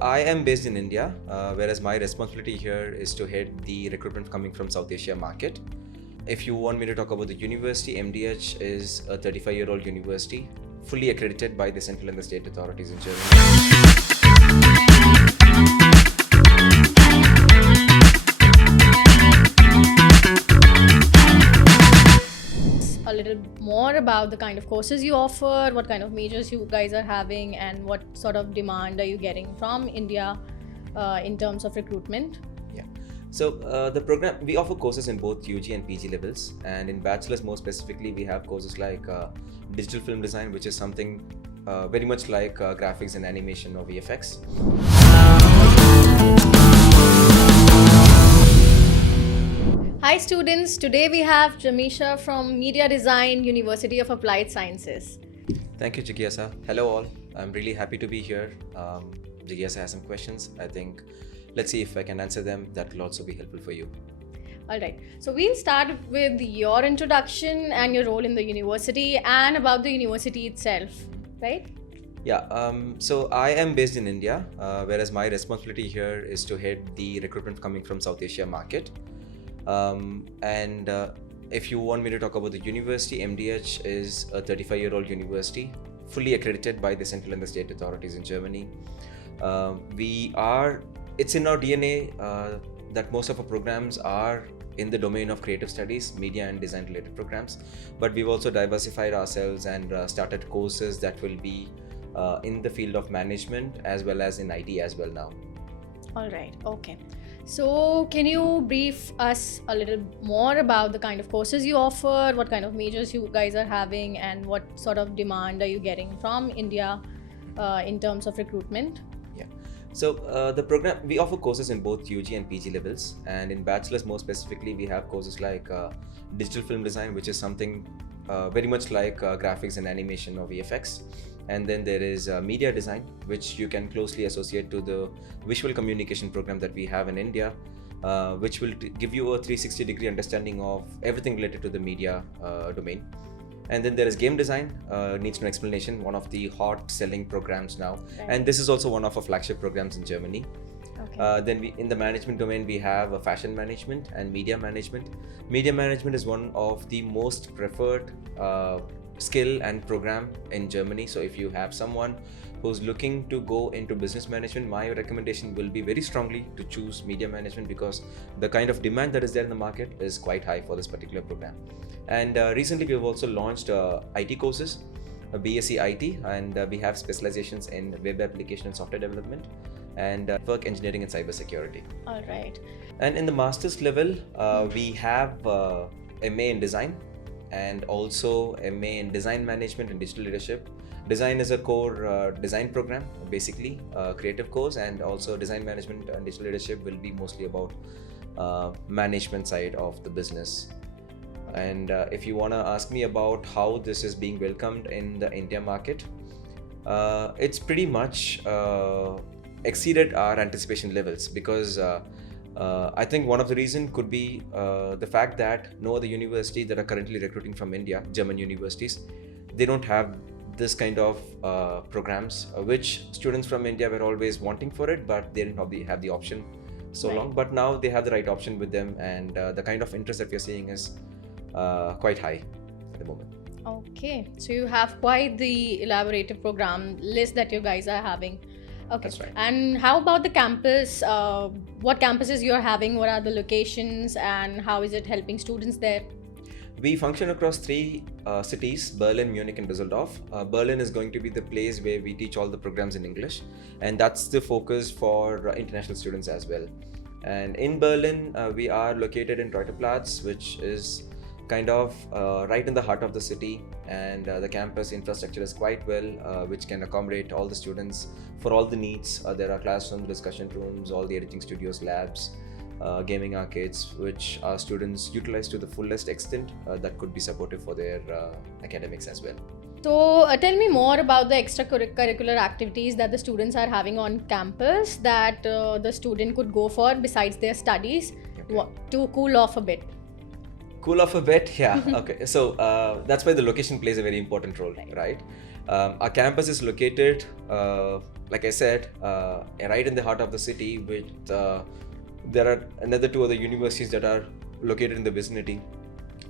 I am based in India, whereas my responsibility here is to head the recruitment coming from South Asia market. If you want me to talk about the university, MDH is a 35-year-old university, fully accredited by the central and the state authorities in Germany. A little more about the kind of courses you offer, what kind of majors you guys are having, and what sort of demand are you getting from India in terms of recruitment? Yeah. So the program, we offer courses in both UG and PG levels, and in bachelor's more specifically, we have courses like digital film design, which is something very much like graphics and animation or VFX. Hi students, today we have Jamisha from Media Design, University of Applied Sciences. Thank you, 𝐼CICI. Hello all, I'm really happy to be here. 𝐼CICI has some questions. I think let's see if I can answer them. That will also be helpful for you. Alright, so we'll start with your introduction and your role in the university and about the university itself, right? Yeah, so I am based in India, whereas my responsibility here is to head the recruitment coming from South Asia market. If you want me to talk about the university, MDH is a 35-year-old university, fully accredited by the central and the state authorities in Germany. It's in our DNA that most of our programs are in the domain of creative studies, media and design related programs, but we've also diversified ourselves and started courses that will be in the field of management as well as in IT as well now. Alright, okay. So can you brief us a little more about the kind of courses you offer, what kind of majors you guys are having, and what sort of demand are you getting from India in terms of recruitment? Yeah. So the program, we offer courses in both UG and PG levels, and in bachelor's more specifically, we have courses like digital film design, which is something very much like graphics and animation or VFX. And then there is media design, which you can closely associate to the visual communication program that we have in India, which will give you a 360-degree understanding of everything related to the media domain. And then there is game design, needs no explanation, one of the hot selling programs now. Right. And this is also one of our flagship programs in Germany. Okay. Then in the management domain, we have fashion management and media management. Media management is one of the most preferred skill and program in Germany. So if you have someone who's looking to go into business management, my recommendation will be very strongly to choose media management, because the kind of demand that is there in the market is quite high for this particular program. And recently we've also launched IT courses, a BSc IT, and we have specializations in web application and software development, and network engineering and cybersecurity. All right. And in the master's level, we have MA in design, and also MA in design management and digital leadership. Design is a core design program, basically creative course, and also design management and digital leadership will be mostly about management side of the business. And if you want to ask me about how this is being welcomed in the India market, it's pretty much exceeded our anticipation levels, because I think one of the reasons could be the fact that no other university that are currently recruiting from India, German universities, they don't have this kind of programs, which students from India were always wanting for it, but they didn't have the option so long. But now they have the right option with them, and the kind of interest that we're seeing is quite high at the moment. Okay, so you have quite the elaborative program list that you guys are having. Okay. That's right. And how about the campus? What campuses you're having? What are the locations, and how is it helping students there? We function across three cities: Berlin, Munich, and Düsseldorf. Berlin is going to be the place where we teach all the programs in English, and that's the focus for international students as well. And in Berlin, we are located in Teutoplaz, which is kind of right in the heart of the city, and the campus infrastructure is quite well, which can accommodate all the students for all the needs. There are classrooms, discussion rooms, all the editing studios, labs, gaming arcades, which our students utilize to the fullest extent that could be supportive for their academics as well. So tell me more about the extracurricular activities that the students are having on campus that the student could go for besides their studies. Okay. To cool off a bit. Cool off a bit, yeah. Okay, so that's why the location plays a very important role, right? Our campus is located, like I said, right in the heart of the city. There are another two other universities that are located in the vicinity,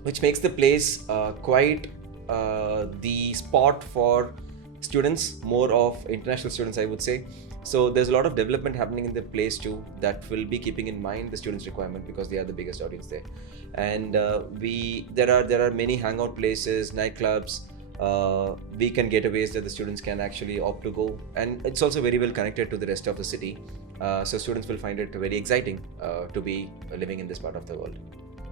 which makes the place quite the spot for students, more of international students, I would say. So there's a lot of development happening in the place too that will be keeping in mind the students' requirement, because they are the biggest audience there. And there are many hangout places, nightclubs, weekend getaways that the students can actually opt to go, and it's also very well connected to the rest of the city. So students will find it very exciting to be living in this part of the world.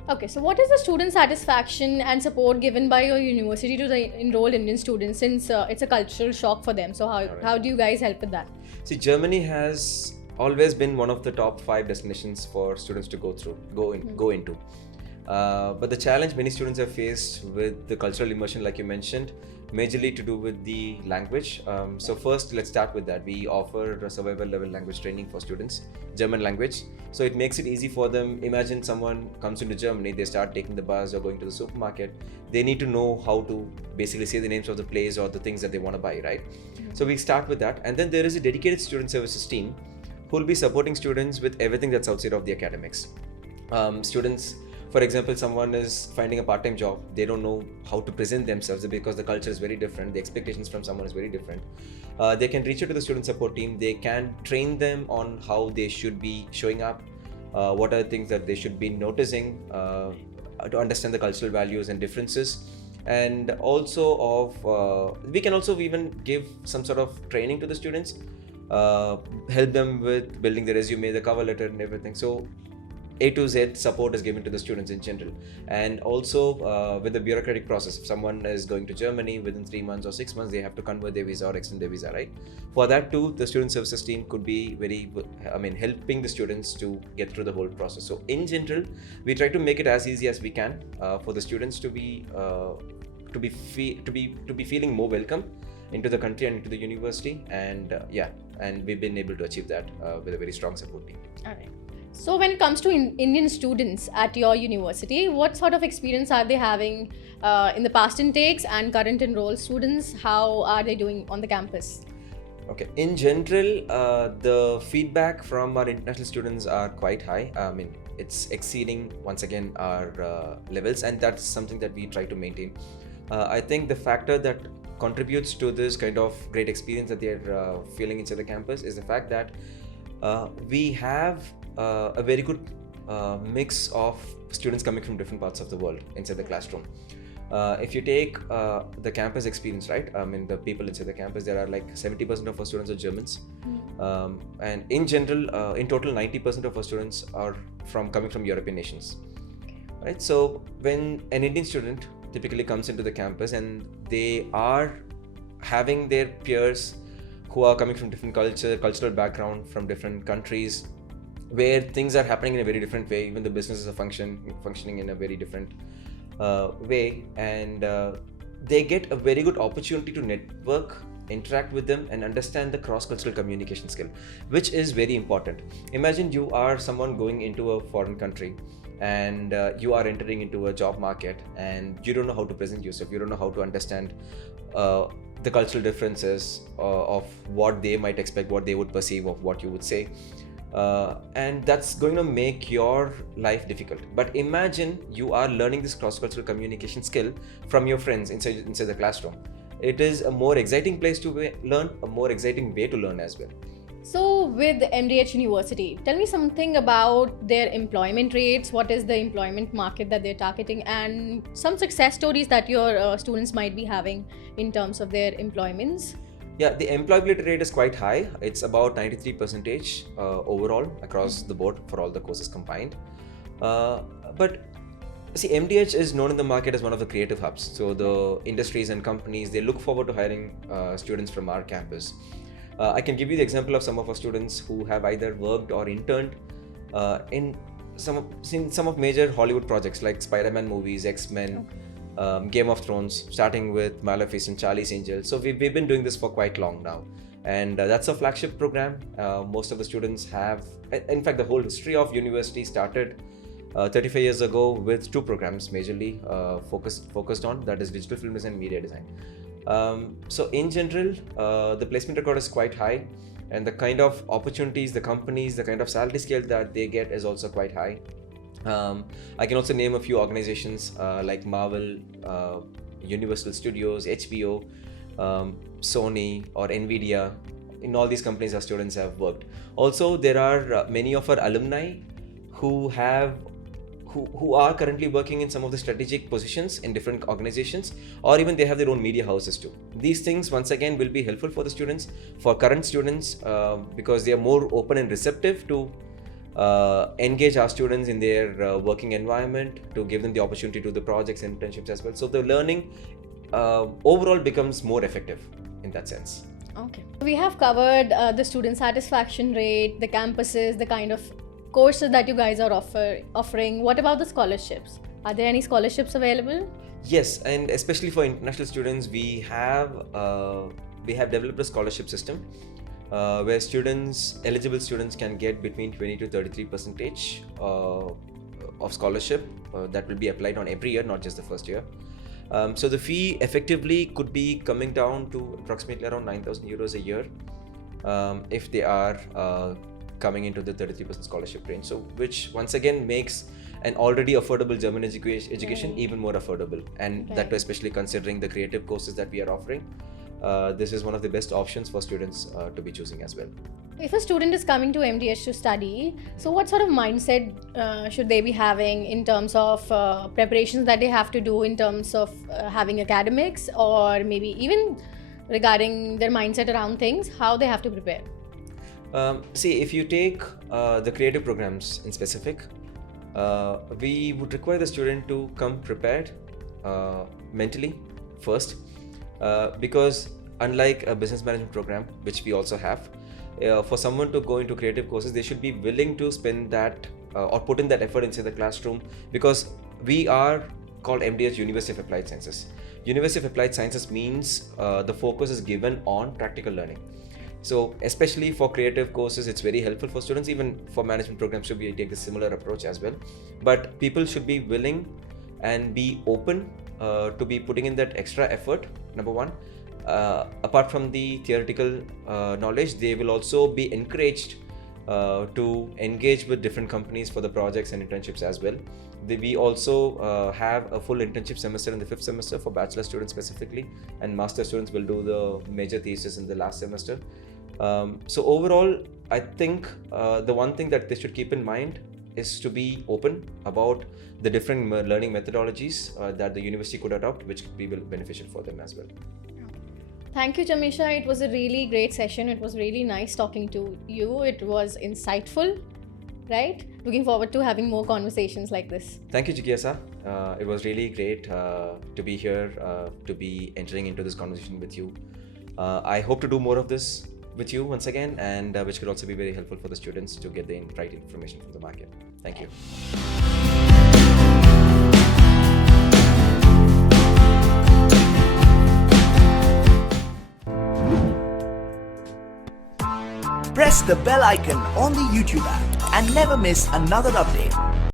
Okay, so what is the student satisfaction and support given by your university to the enrolled Indian students, since it's a cultural shock for them? So how do you guys help with that? See, Germany has always been one of the top 5 destinations for students to go into. But the challenge many students have faced with the cultural immersion, like you mentioned, majorly to do with the language. So first, let's start with that. We offer a survival level language training for students, German language. So it makes it easy for them. Imagine someone comes into Germany, they start taking the bus or going to the supermarket. They need to know how to basically say the names of the place or the things that they want to buy, right? So we start with that. And then there is a dedicated student services team who will be supporting students with everything that's outside of the academics. Students, for example, someone is finding a part-time job, they don't know how to present themselves because the culture is very different, the expectations from someone is very different. They can reach out to the student support team, they can train them on how they should be showing up, what are the things that they should be noticing to understand the cultural values and differences. And also we can also even give some sort of training to the students, help them with building the resume, the cover letter and everything. So A to Z support is given to the students in general. And also with the bureaucratic process, if someone is going to Germany within 3 months or 6 months, they have to convert their visa or extend their visa, right? For that too, the student services team could be helping the students to get through the whole process. So in general, we try to make it as easy as we can for the students to be feeling more welcome into the country and into the university. And and we've been able to achieve that with a very strong support team. All right. So when it comes to Indian students at your university, what sort of experience are they having in the past intakes and current enrolled students? How are they doing on the campus? Okay, in general, the feedback from our international students are quite high. It's exceeding once again our levels, and that's something that we try to maintain. I think the factor that contributes to this kind of great experience that they're feeling inside the campus is the fact that we have a very good mix of students coming from different parts of the world inside the classroom. If you take the campus experience, right? The people inside the campus, there are like 70% of our students are Germans. And in general, in total, 90% of our students are coming from European nations, right? So when an Indian student typically comes into the campus and they are having their peers who are coming from different cultural background, from different countries, where things are happening in a very different way, even the businesses are functioning in a very different way, and they get a very good opportunity to network, interact with them, and understand the cross-cultural communication skill, which is very important. Imagine you are someone going into a foreign country and you are entering into a job market and you don't know how to present yourself, you don't know how to understand the cultural differences of what they might expect, what they would perceive of what you would say. And that's going to make your life difficult. But imagine you are learning this cross-cultural communication skill from your friends inside the classroom. It is a more exciting place to learn, a more exciting way to learn as well. So with MDH University, tell me something about their employment rates. What is the employment market that they're targeting, and some success stories that your students might be having in terms of their employments? Yeah, the employability rate is quite high. It's about 93% overall across the board for all the courses combined. But see, MDH is known in the market as one of the creative hubs. So the industries and companies, they look forward to hiring students from our campus. I can give you the example of some of our students who have either worked or interned in some of major Hollywood projects like Spider-Man movies, X-Men, Game of Thrones, starting with Maleficent, Charlie's Angels. So we've been doing this for quite long now, and that's a flagship program. Most of the students have, in fact, the whole history of university started 35 years ago with 2 programs majorly focused on, that is digital film design and media design. So in general, the placement record is quite high, and the kind of opportunities, the companies, the kind of salary scale that they get is also quite high. I can also name a few organizations like Marvel, Universal Studios, HBO, Sony, or Nvidia. In all these companies, our students have worked. Also, there are many of our alumni who are currently working in some of the strategic positions in different organizations, or even they have their own media houses too. These things once again will be helpful for the students, for current students, because they are more open and receptive to engage our students in their working environment, to give them the opportunity to do the projects and internships as well. So the learning overall becomes more effective in that sense. Okay. We have covered the student satisfaction rate, the campuses, the kind of courses that you guys are offering. What about the scholarships? Are there any scholarships available? Yes, and especially for international students, we have developed a scholarship system where eligible students can get between 20 to 33% of scholarship that will be applied on every year, not just the first year. So the fee effectively could be coming down to approximately around 9,000 euros a year if they are coming into the 33% scholarship range. So which once again makes an already affordable German education even more affordable, and that too especially considering the creative courses that we are offering. This is one of the best options for students to be choosing as well. If a student is coming to MDH to study, so what sort of mindset should they be having in terms of preparations that they have to do in terms of having academics, or maybe even regarding their mindset around things, how they have to prepare? See, if you take the creative programs in specific, we would require the student to come prepared mentally first, because unlike a business management program, which we also have, for someone to go into creative courses, they should be willing to spend that or put in that effort inside the classroom, because we are called MDH University of Applied Sciences. University of Applied Sciences means the focus is given on practical learning. So especially for creative courses, it's very helpful for students. Even for management programs, should we take a similar approach as well. But people should be willing and be open to be putting in that extra effort, number one. Apart from the theoretical knowledge, they will also be encouraged to engage with different companies for the projects and internships as well. We also have a full internship semester in the 5th semester for bachelor students specifically, and master students will do the major thesis in the last semester. So overall, I think the one thing that they should keep in mind is to be open about the different learning methodologies that the university could adopt, which could be beneficial for them as well. Thank you, Jamisha. It was a really great session. It was really nice talking to you. It was insightful, right? Looking forward to having more conversations like this. Thank you, 𝐼𝐶. It was really great to be here, to be entering into this conversation with you. I hope to do more of this with you once again, and which could also be very helpful for the students to get the right information from the market. Thank you. Press the bell icon on the YouTube app and never miss another update.